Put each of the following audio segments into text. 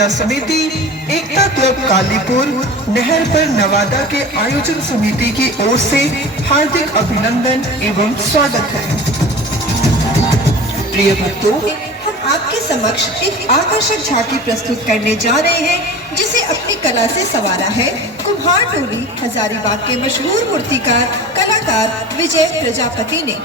पूजा समिति एकता क्लब कालीपुर नहर पर नवादा के आयोजन समिति की ओर से हार्दिक अभिनंदन एवं स्वागत है। प्रिय भक्तों, हम आपके समक्ष एक आकर्षक झांकी प्रस्तुत करने जा रहे हैं जिसे अपनी कला से संवारा है कुम्हार टोली हजारीबाग के मशहूर मूर्तिकार कलाकार विजय प्रजापति ने।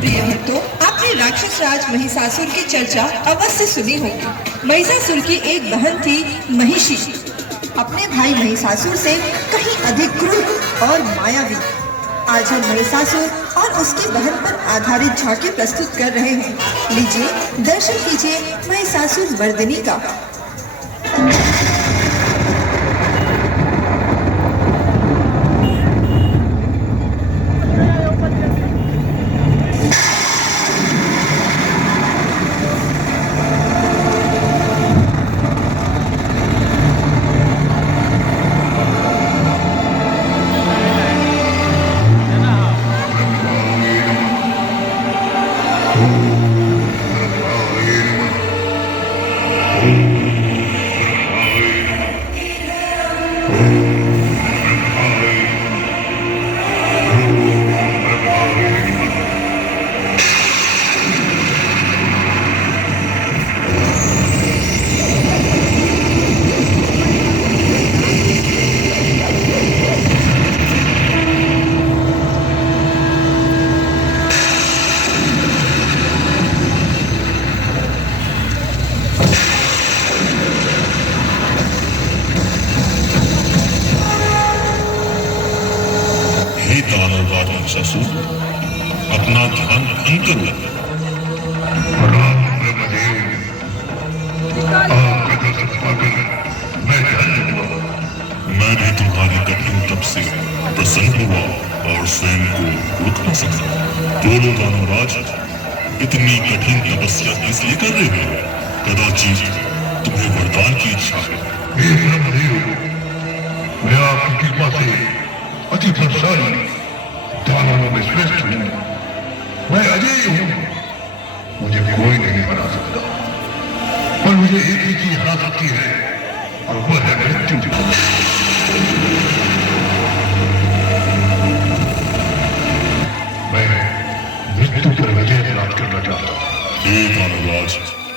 प्रिय भक्तों, आपने राक्षस राज महिषासुर की चर्चा अवश्य सुनी होगी। महिषासुर की एक बहन थी महिषी, अपने भाई महिषासुर से कहीं अधिक क्रूर और मायावी। आज हम महिषासुर और उसकी बहन पर आधारित झांकी प्रस्तुत कर रहे हैं। लीजिए दर्शन कीजिए महिषासुर मर्दिनी का। महिषासुर, अपना ध्यान भंग करो। मैं भी तुम्हारी कठिन तप से प्रसन्न हुआ और स्वयं को रोक न सका। बोलो दानवराज, इतनी कठिन तपस्या किस लिए कर रहे हो? कदाचित तुम्हें वरदान की इच्छा है। मैं आपकी कृपा से अति प्रसन्न, दानवों में श्रेष्ठ हूँ। मैं अजय हूँ, मुझे कोई नहीं हरा सकता। पर मुझे एक ही चीज हरा सकती है और वह है मृत्यु। मैं मृत्यु पर विजय प्राप्त करना चाहता हूँ। हे दानवराज,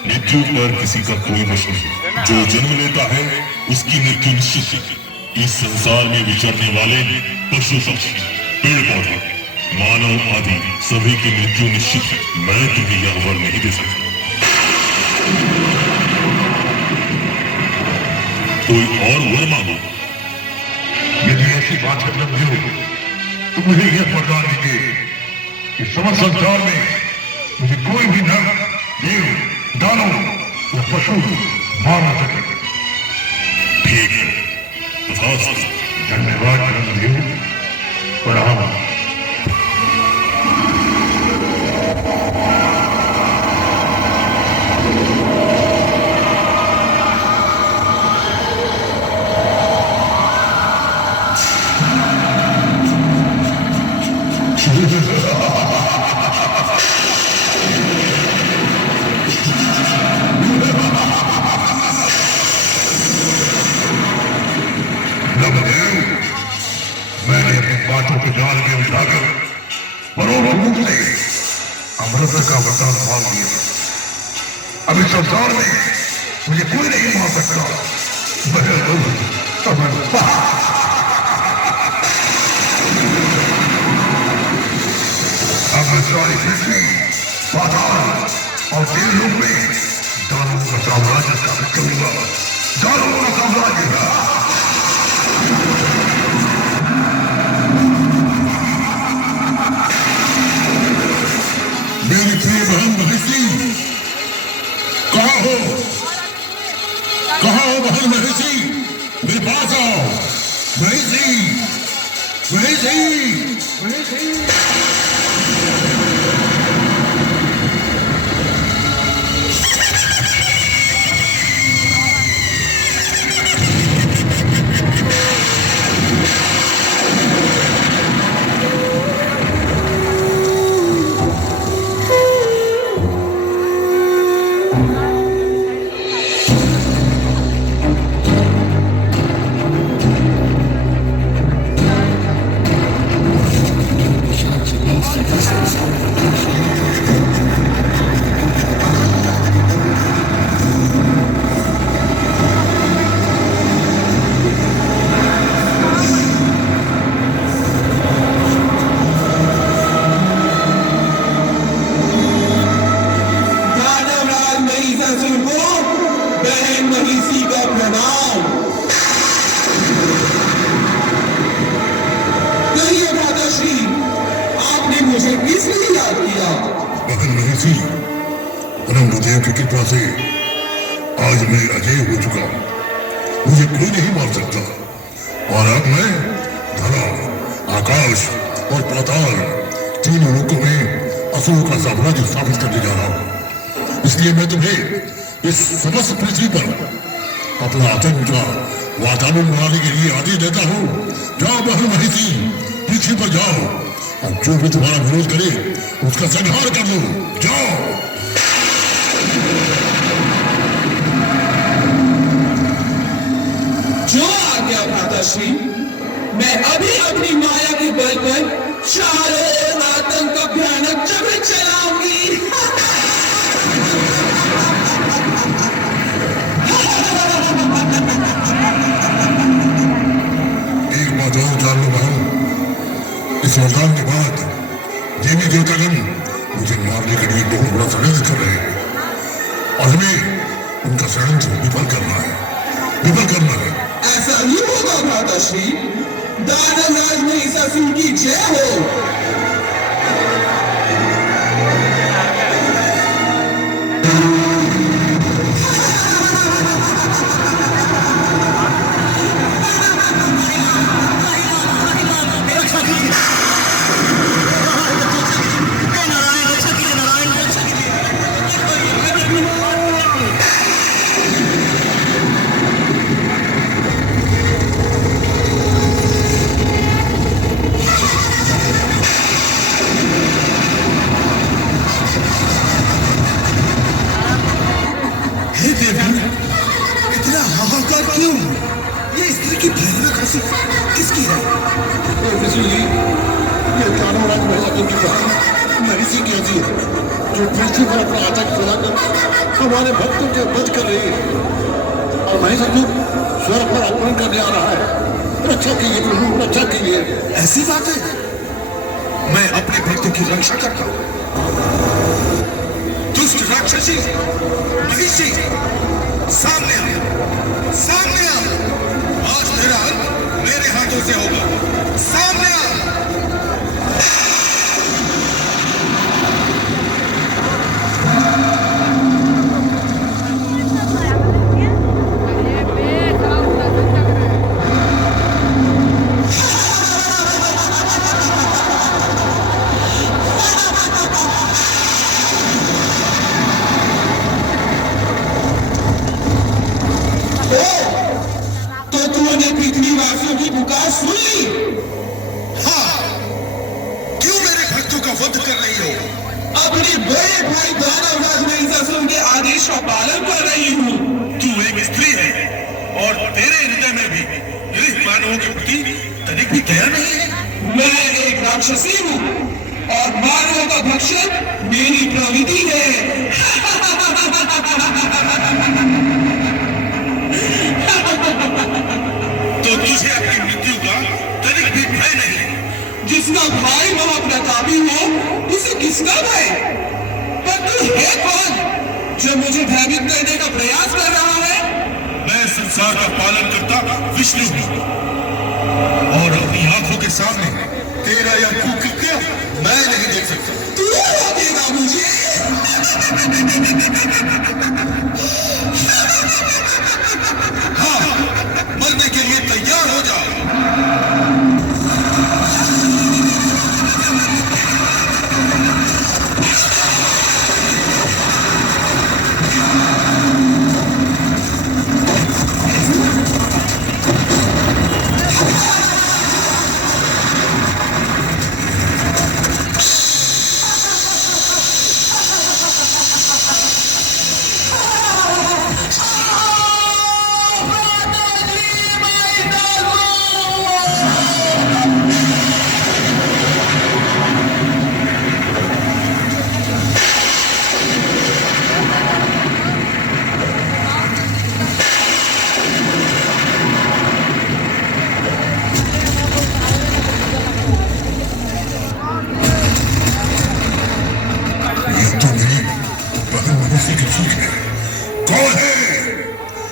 मृत्यु पर किसी का कोई वश नहीं। जो जन्म लेता है उसकी मृत्यु निश्चित है। इस संसार में विचरने वाले पशु पक्षी, पेड़ पौधे, मानव आदि सभी की मृत्यु निश्चित है। मैं तुम्हें यह वर नहीं दे सकता। कोई और वर मांगो। यदि ऐसी बात है प्रभु, तो मुझे यह वरदान दीजिए कि समस्त संसार में मुझे कोई भी नर, देव, दानव या पशु मार न सके। ठीक है, तथास्तु। धन्यवाद ब्रह्मदेव, प्रणाम। मैंने अपनी बातों को जान के उठाकर बरोबर मुख से अमृत का वरदान मांग दिया। अब इस संसार में मुझे कोई नहीं मार सकता। अब मैं सारी पृथ्वी, पाताल और देवलोक में दानवों का साम्राज्य स्थापित करूंगा। दानवों का साम्राज्य। मेरी प्रिय बहन महिषी, कहाँ हो? कहाँ हो बहन महिषी? मेरे पास आओ। महिषी, महिषी, महिषी। बहन महिषी का प्रणाम। कहिए माताश्री, आपने मुझे किस लिए याद किया? बहन महिषी, ब्रह्मदेव की कृपा से आज मैं अजय हो चुका हूँ। मुझे कोई नहीं मार सकता और अब मैं धरा, आकाश और पाताल तीनों लोकों में असुरों का साम्राज्य स्थापित करने जा रहा हूँ। इसलिए मैं तुम्हें इस समस्त पृथ्वी पर अपना आतंक का वातावरण बनाने के लिए आदेश देता हूँ। जाओ बहन महिषी, पृथ्वी पर जाओ और जो भी तुम्हारा विरोध करे उसका संहार कर दो। जाओ। जो आज्ञा माताश्री। मैं अभी अपनी माया के बल पर चारों ओर आतंक का भयानक चक्र चलाऊंगी। एक बात और जान लो बहन, इस वरदान के बाद देवी देवतागण मुझे मारने के लिए बहुत बड़ा षड्यंत्र कर रहे हैं और हमें उनका षड्यंत्र विफल करना है, विफल करना है। ऐसा ही होगा माताश्री। दानव राज महिषासुर की जय हो। इतना हाहाकार क्यों? ये स्त्री की भयानक हंसी किसकी है? ये दानवराज महिषासुर की पत्नी महिषी की हंसी है, जो पृथ्वी पर अपना आतंक फैलाकर हमारे भक्तों के वध कर रही है और महिषासुर स्वर्ग पर आक्रमण करने आ रहा है। रक्षा कीजिए प्रभु, रक्षा कीजिए। ऐसी बात है, मैं अपने भक्तों की रक्षा करता हूँ। दुष्ट राक्षसी महिषी, सामने आ, सामने आ। आज तेरा अंत मेरे हाथों से होगा। सामने आ। तो तूने पृथ्वीवासियों की पुकार सुन ली? हाँ, क्यों मेरे भक्तों का वध कर रही हो? अपने बड़े भाई दानवराज महिषासुर के आदेश का पालन कर रही हूँ। तू एक स्त्री है और तेरे हृदय में भी गृह मानवों के प्रति तनिक भी दया नहीं है। मैं एक राक्षसी हूँ और मानवों का भक्षण मेरी प्रवृत्ति है। तो तुझे अपनी मृत्यु का तनिक भी भय नहीं। जिसका भाई महाप्रतापी हो उसे किसका भय? पर तू है कौन जो मुझे भयभीत करने का प्रयास कर रहा है? मैं संसार का पालन करता विष्णु हूँ और अपनी आंखों के सामने तेरा यह कुकृत्य मैं नहीं देख सकता। तू रोकेगा मुझे? हाँ, मरने के लिए तैयार हो जाओ।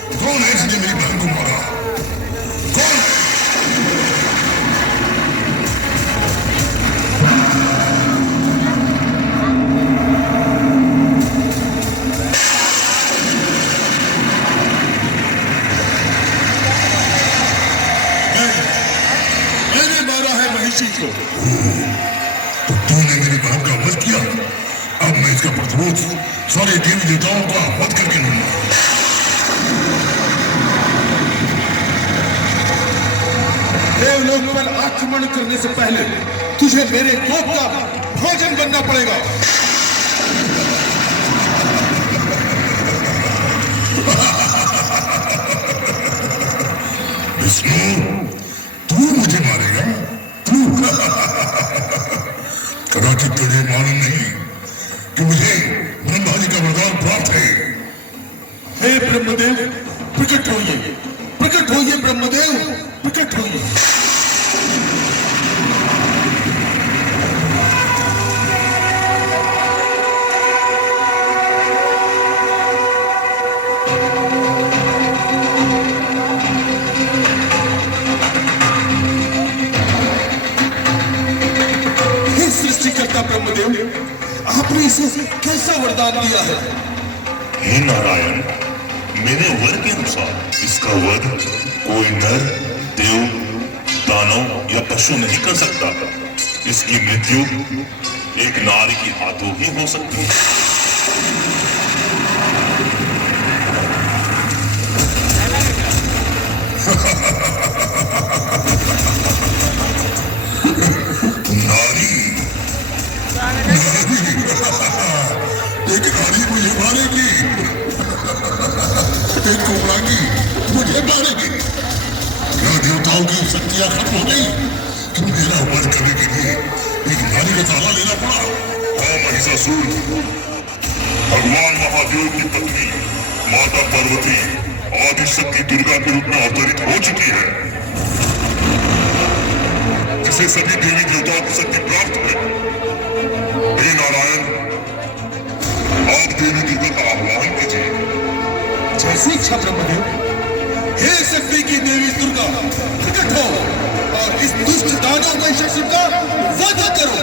कौन है जिसने मेरी बहन को मारा? कौन? मैंने मारा है महिषी को। तो तूने मेरी बहन का वध किया। अब मैं इसका प्रतिरोध सारे देवी देवताओं का वध करके लूंगा। देवलोक पर आक्रमण करने से पहले तुझे मेरे कोप का भोजन बनना पड़ेगा। विष्णु, तू मुझे मारेगा? तू? कदाचित तुझे मालूम नहीं कि मुझे ब्रह्मा जी का वरदान प्राप्त है। हे ब्रह्मदेव, प्रकट होइए, प्रकट होइए ब्रह्मदेव, प्रकट होइए। हे सृष्टिकर्ता ब्रह्मदेव, आपने इसे कैसा वरदान दिया है? हे नारायण, मेरे वर के अनुसार इसका वध कोई नर, देव, दानव या पशु नहीं कर सकता। इसकी मृत्यु एक नारी के हाथों ही हो सकती है। नारी? एक नारी मुझे मारेगी? एक कोबरागी मुझे मारेगी? क्या देवताओं की शक्तियां खत्म हो गई कि मेरा वध करने के लिए एक नारी का सहारा लेना पड़ा? हाँ महिषासुर, भगवान महादेव की पत्नी माता पार्वती आदिशक्ति दुर्गा के रूप में अवतरित हो चुकी है, जिसे सभी देवी देवताओं की शक्ति प्राप्त है। हे नारायण, आप देवी दुर्गा का आह्वान कीजिए। जैसी इच्छा ब्रह्मदेव। हे शक्ति की देवी दुर्गा, प्रकट हो और इस दुष्ट दानव महिषासुर का वध करो।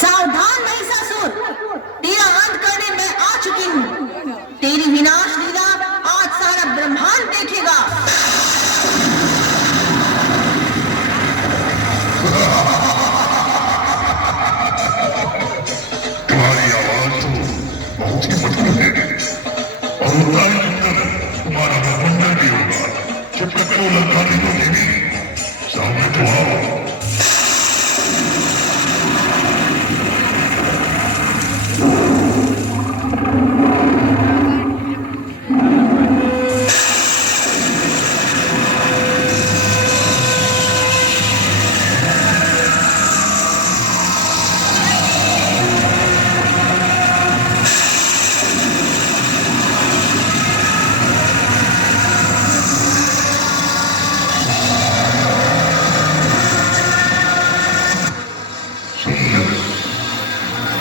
सावधान महिषासुर, तेरा अंत करने मैं आ चुकी हूँ। तेरी विनाश लीला आज सारा ब्रह्मांड देखेगा। तुम्हारी आवाज तो बहुत ही मधुर है और उतना ही सुंदर तुम्हारा ब्रह्मांड भी होगा। जब तक वो लंका नहीं होगी, सामने तो आओ।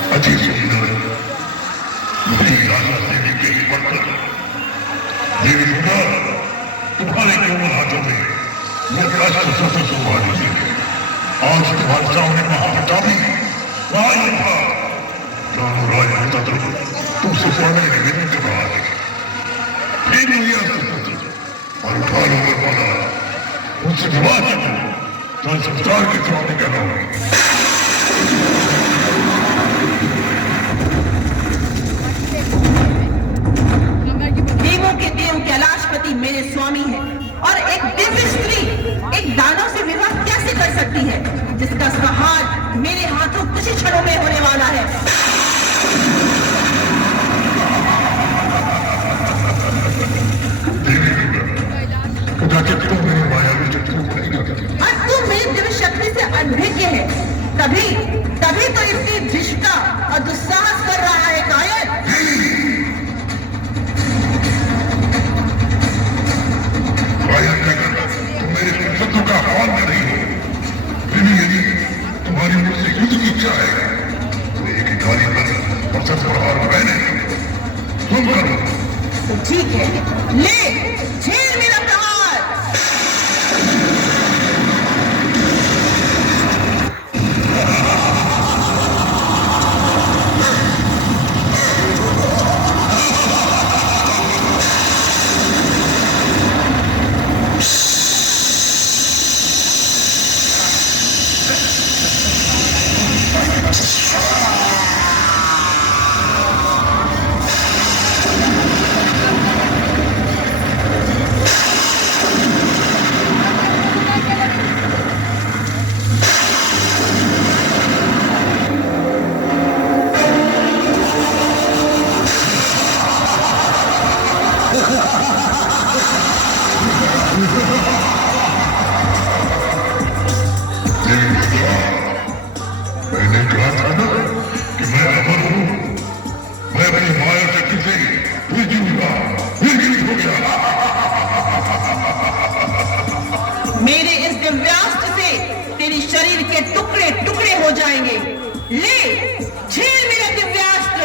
अति सुंदर मुझे राजा देवी के ही पत्थर देवी दुर्गा, तुम्हारे कोमल हाथों में मुझे अस्त्र से शोभा देती है। आज तुम्हारे सामने महाप्रतापी महायोद्धा राज नेता तुमसे पढ़ने निवेदन कर रहा है। फिर मुझे अस्त्र और उठा लो माला, मुझसे विवाह कर तो संस्कार के सामने कहना होगा। देवों के देव कैलाशपति मेरे स्वामी हैं और एक दिव्य स्त्री एक दानव से विवाह कैसे कर सकती है, जिसका संहार मेरे हाथों कुछ ही क्षणों में होने वाला है। कदाचित तुम मेरी मायावी शक्तियों को नहीं जानते। और तुम मेरी दिव्य शक्ति से अनभिज्ञ है, तभी तो इतनी धृष्टता और दुस्साहस कर रहा है कायर। तुम मेरे शत्रु का आह्वान कर रही हो। यदि तुम्हारी मुझसे युद्ध की इच्छा है ठीक है, ले झेल मेरा प्रहार। मैंने कहा था ना कि मैं अमर हूँ। मैं अपनी माया शक्ति से फिर जीऊंगा, फिर जीवित हो गया। मेरे इस दिव्यास्त्र से तेरे शरीर के टुकड़े टुकड़े हो जाएंगे। ले झेल मेरा दिव्यास्त्र।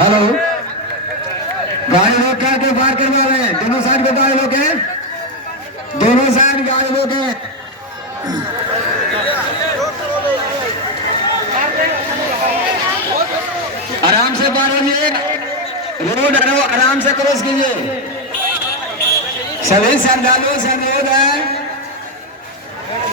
हेलो, गाड़ी रोक करके पार करवा रहे हैं। दोनों साइड पे गाड़ी रोके, दोनों साइड गाड़ी रोके। आराम से पार होइए, रोड आराम से क्रॉस कीजिए। सभी श्रद्धालुओं से अनुरोध है